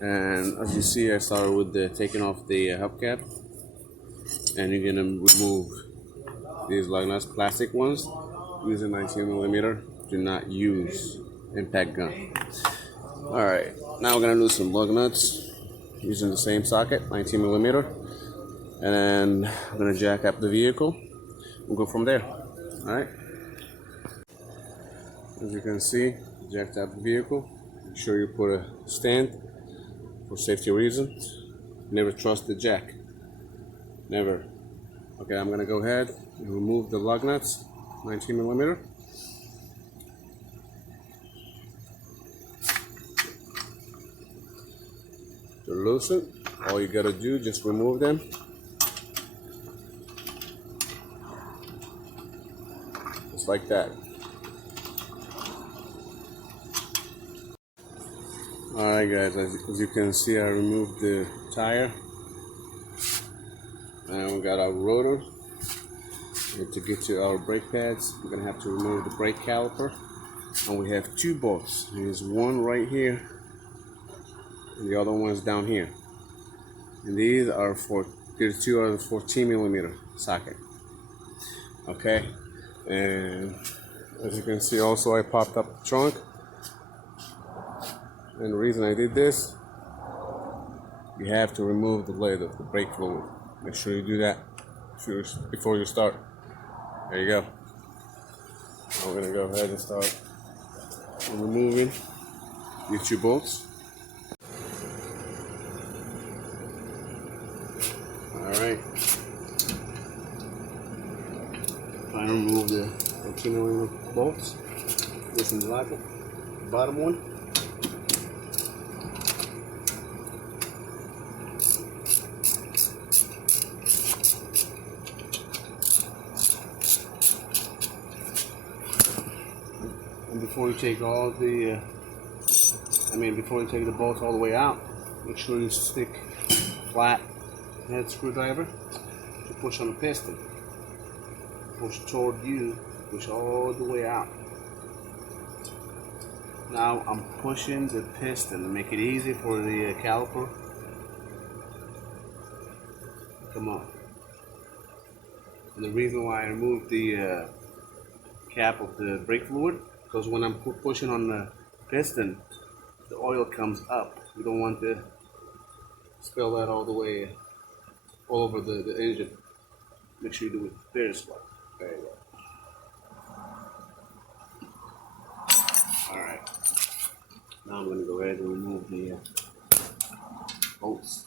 And as you see, I started with taking off the hubcap, and you're gonna remove these lug nuts, plastic ones. Use a 19mm. Do not use impact gun. All right, now we're gonna lose some lug nuts using the same socket, 19mm, and then I'm gonna jack up the vehicle. We'll go from there. All right. As you can see, jacked up the vehicle. Make sure you put a stand for safety reasons. Never trust the jack. Never. Okay, I'm gonna go ahead and remove the lug nuts, 19mm. They're loosened. All you gotta do, just remove them. Just like that. Alright guys, as you can see, I removed the tire. And we got our rotor. And to get to our brake pads, we're gonna have to remove the brake caliper. And we have two bolts. There's one right here, and the other one is down here. And these are these two are the 14mm socket. Okay, and as you can see, also I popped up the trunk. And the reason I did this, you have to remove the lid of the brake fluid. Make sure you do that before you start. There you go. I'm gonna go ahead and start removing these two bolts. Alright. I remove the 14mm bolts. This is the bottom one. And before you take all the, before you take the bolts all the way out, make sure you stick flat head screwdriver to push on the piston. Push toward you, push all the way out. Now I'm pushing the piston to make it easy for the caliper to come up. And the reason why I removed the cap of the brake fluid, because when I'm pushing on the piston, the oil comes up. You don't want to spill that all the way all over the engine. Make sure you do it very slow. There you go. Alright. Now I'm going to go ahead and remove the bolts.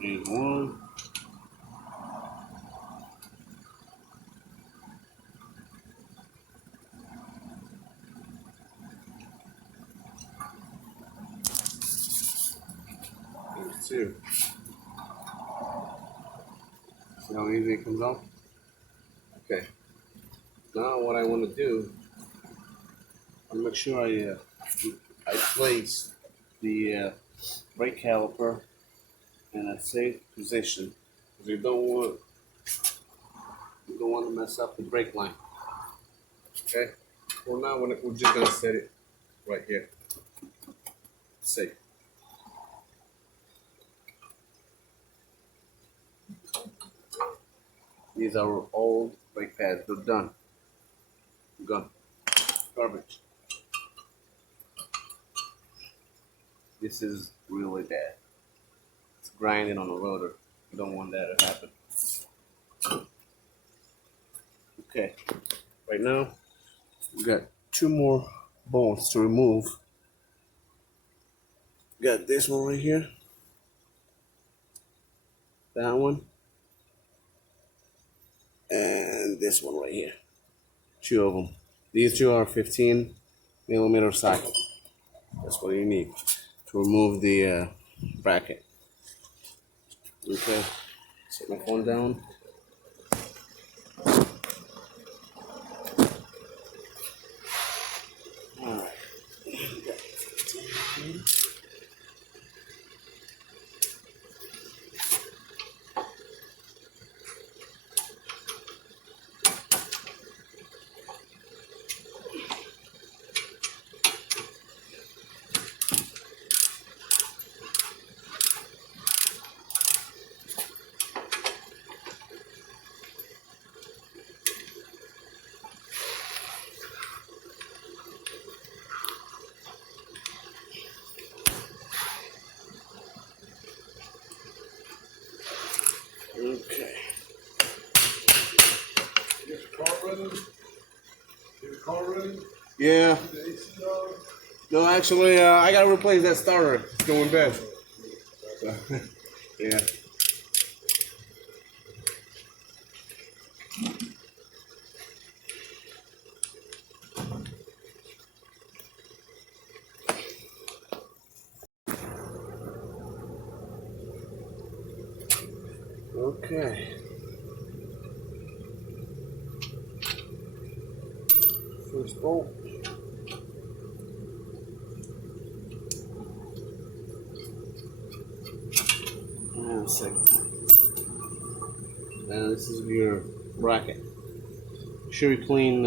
There's one. There's two. See how easy it comes off? Okay. Now what I want to do, I make sure I place the brake caliper in a safe position, because you don't want to mess up the brake line. Okay. Well, now we're just gonna set it right here. Safe. These are our old brake pads. They're done. Gone. Garbage. This is really bad. It's grinding on the rotor. You don't want that to happen. Okay. Right now, we got two more bolts to remove. We got this one right here. That one. And this one right here. Two of them. These two are 15mm socket. That's what you need to remove the bracket. Okay, set my phone down. Alright. Yeah. No, actually, I gotta replace that starter. It's going bad. So, yeah. Okay. First bolt. And second. And this is your bracket. Sure you clean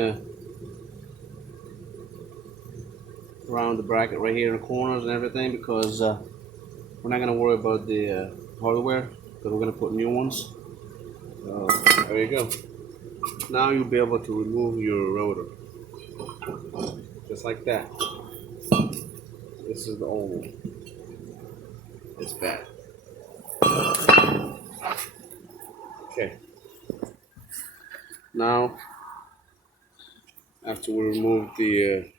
around the bracket right here in the corners and everything, because we're not gonna worry about the hardware, because we're gonna put new ones. There you go. Now you'll be able to remove your rotor, just like that. This is the old one. It's bad. Okay. Now, after we remove the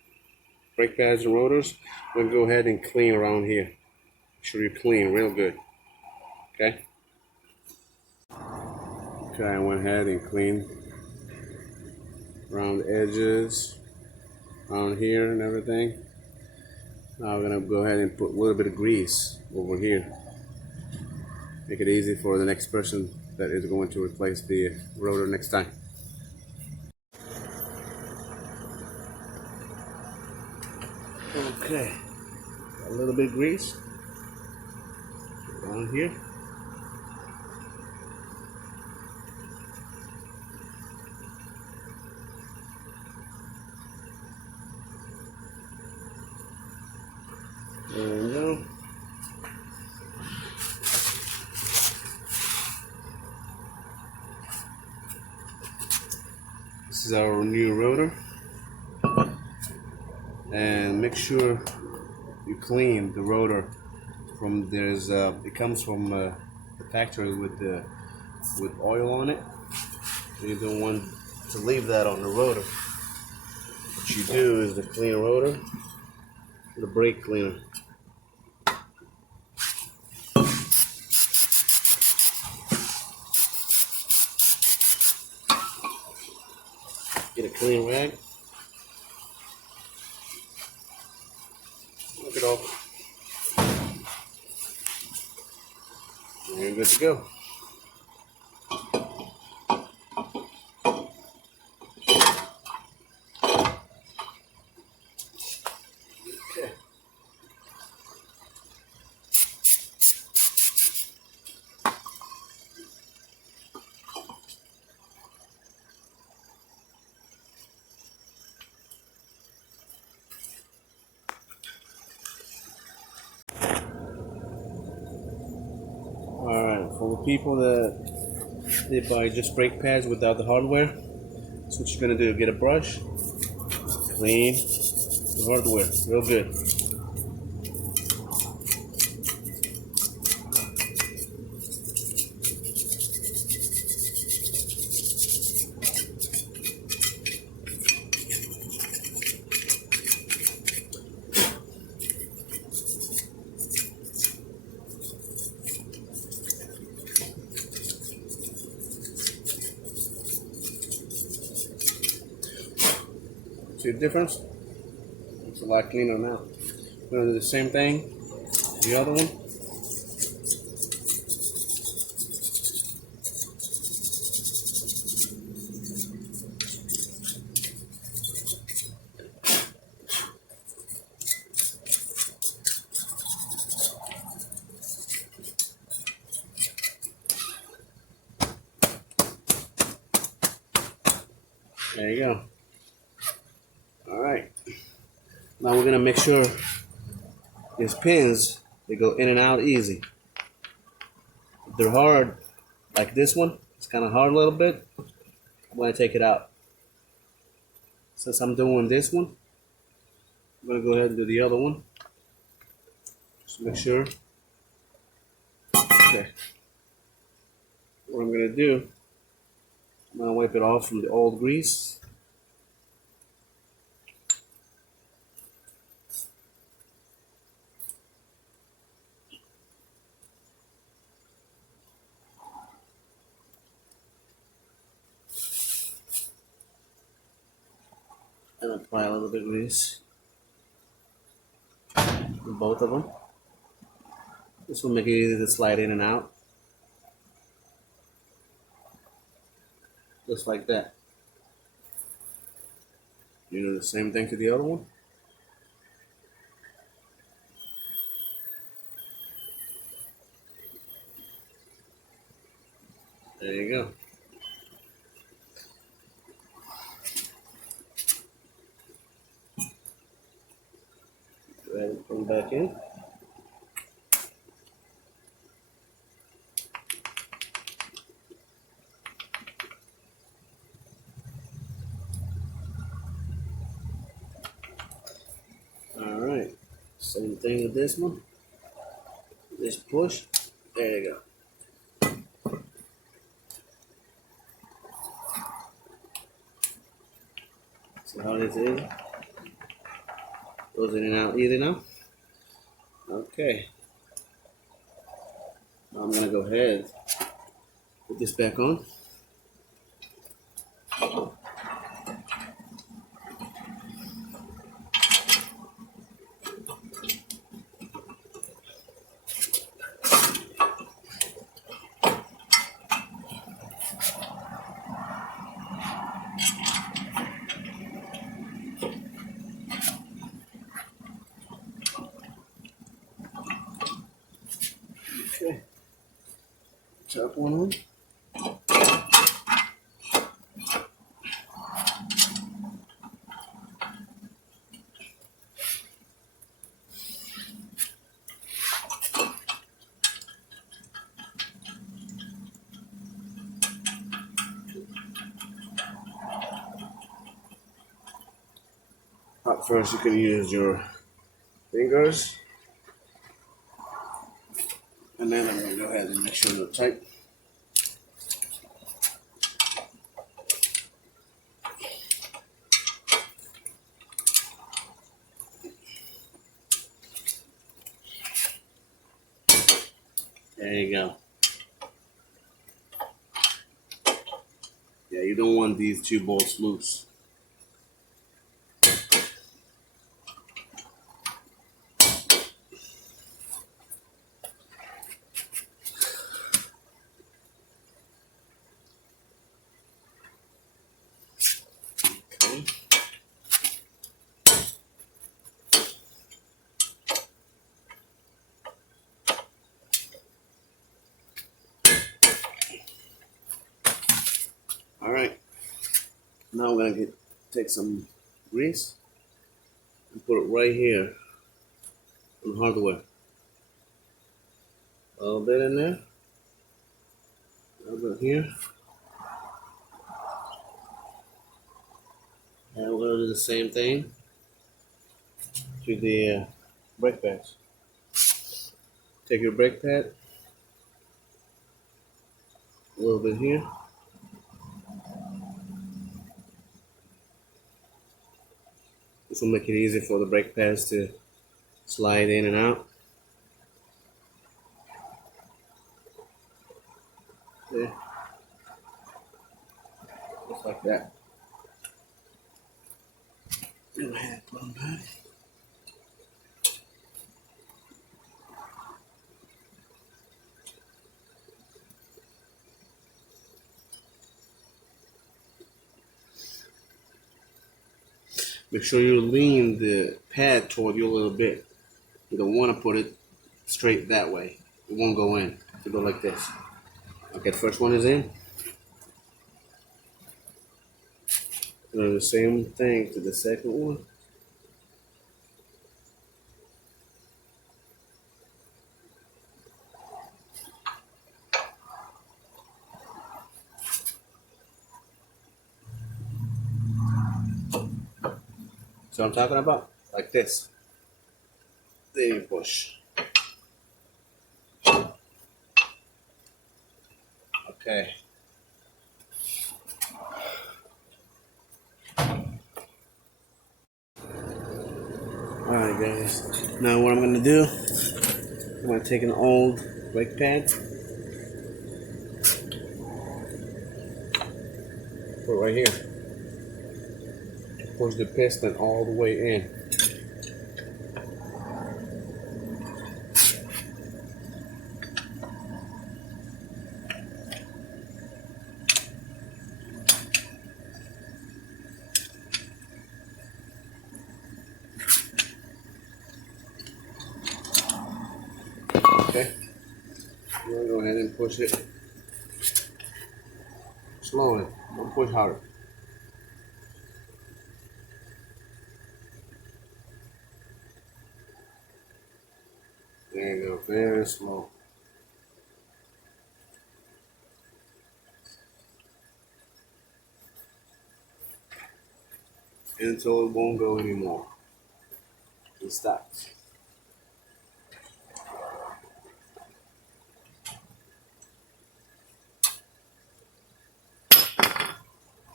brake pads and rotors, we'll go ahead and clean around here. Make sure you clean real good. Okay. Okay, I went ahead and cleaned around the edges, around here and everything. Now I'm gonna go ahead and put a little bit of grease over here. Make it easy for the next person that is going to replace the rotor next time. Okay, a little bit of grease around here. There we go. This is our new rotor. And make sure you clean the rotor from it comes from the factory with oil on it. You don't want to leave that on the rotor. What you do is to clean a rotor with a brake cleaner. Get a clean rag. Wipe it off. And you're good to go. Okay. Alright, for the people that they buy just brake pads without the hardware, that's what you're gonna do. Get a brush, clean the hardware real good. See the difference? It's a lot cleaner now. We're gonna do the same thing, the other one. There you go. Alright. Now we're gonna make sure these pins, they go in and out easy. If they're hard, like this one, it's kind of hard a little bit, I'm gonna take it out. Since I'm doing this one, I'm gonna go ahead and do the other one. Just make sure. Okay. What I'm gonna do, I'm gonna wipe it off from the old grease. apply a little bit of grease on both of them. This will make it easy to slide in and out. Just like that. You do the same thing to the other one. There you go. Go ahead and put them back in. Alright, same thing with this one. Just push. There you go. See how this is? Goes in and out easy now. Okay. Now I'm gonna go ahead, put this back on. Okay. Top one on. First, you can use your fingers, and then I'm going to go ahead and make sure they're tight. There you go. Yeah, you don't want these two bolts loose. All right, now I'm gonna take some grease and put it right here on the hardware. A little bit in there, a little bit here, and we're gonna do the same thing to the brake pads. Take your brake pad, a little bit here. This will make it easy for the brake pads to slide in and out. There. Just like that. Go ahead, put them back. Make sure you lean the pad toward you a little bit. You don't want to put it straight that way. It won't go in. You go like this. Okay, the first one is in. Do the same thing to the second one. So I'm talking about like this. Then you push. Okay. Alright guys. Now what I'm gonna do, I'm gonna take an old brake pad. Put it right here. push the piston all the way in. Okay, I'm gonna go ahead and push it slowly. Don't push hard. There you go, very slow. Until it won't go anymore. It stops.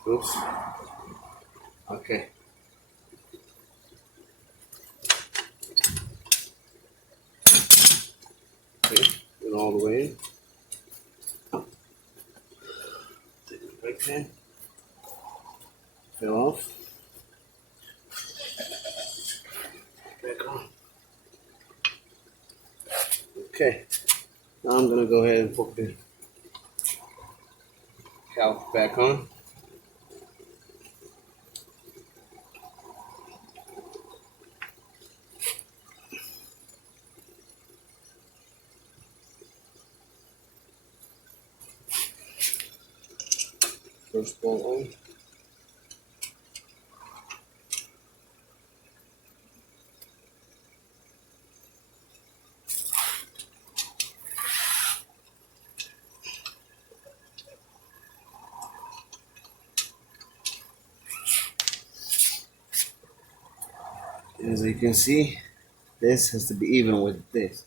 Oops. Okay. Okay, get all the way in. Take the brake pan. Fill off. Back on. Okay. Now I'm gonna go ahead and put the calc back on. First bolt on. As you can see, this has to be even with this.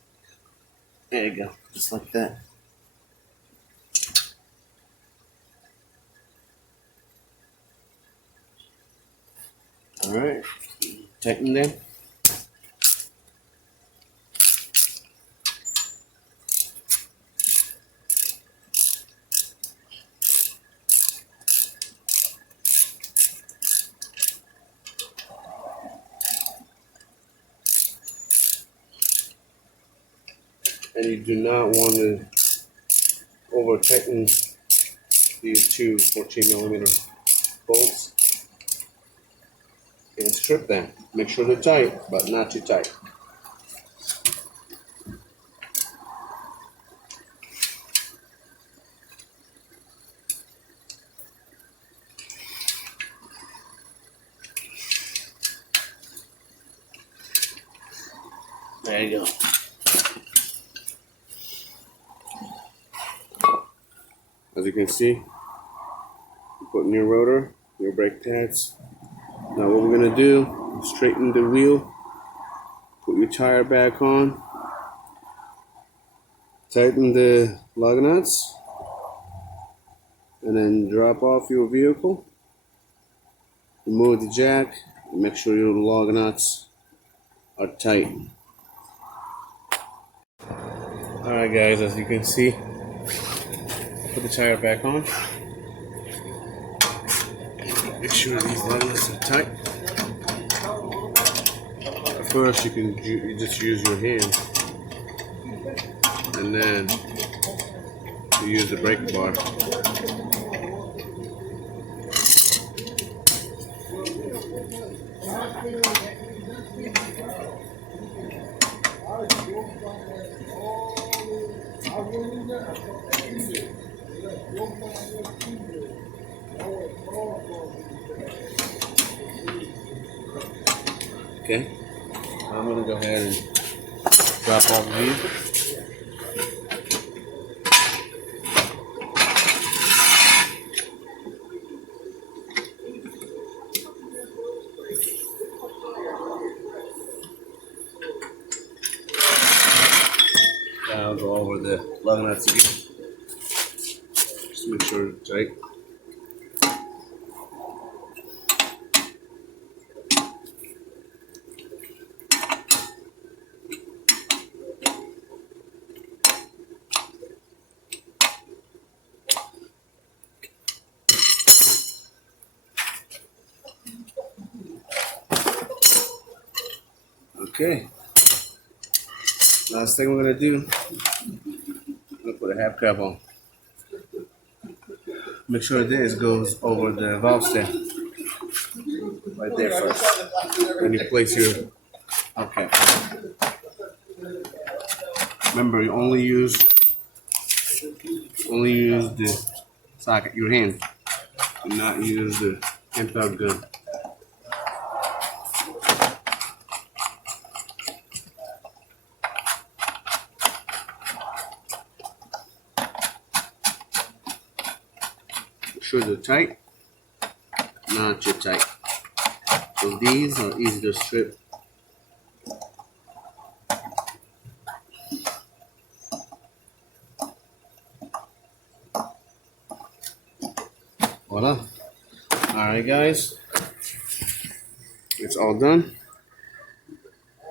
There you go, just like that. Alright, tighten them. And you do not want to over tighten these two 14mm bolts. And strip them. Make sure they're tight, but not too tight. There you go. As you can see, you put in your rotor, your brake pads. Now what we're gonna do, straighten the wheel, put your tire back on, tighten the lug nuts, and then drop off your vehicle. Remove the jack, and make sure your lug nuts are tight. Alright guys, as you can see, put the tire back on. Make sure these lug nuts are tight. First you just use your hand, and then you use the brake bar. Okay, I'm gonna go ahead and drop off these. Now I'll go over the lug nuts again. Just make sure it's tight. Okay. Last thing we're gonna do, I'm gonna put a hubcap on. Make sure this goes over the valve stem. Right there first. When you place your hubcap. Remember, you only use the socket, your hand. Do not use the impact gun. Make sure they're tight, not too tight. So these are easy to strip. Voila. Alright guys, it's all done.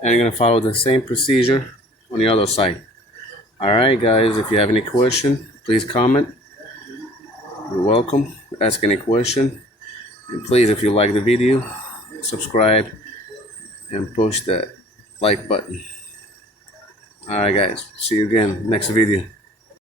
And you're gonna follow the same procedure on the other side. Alright guys, if you have any question, please comment. You're welcome. Ask any question. And please, if you like the video, subscribe and push that like button. Alright guys, see you again next video.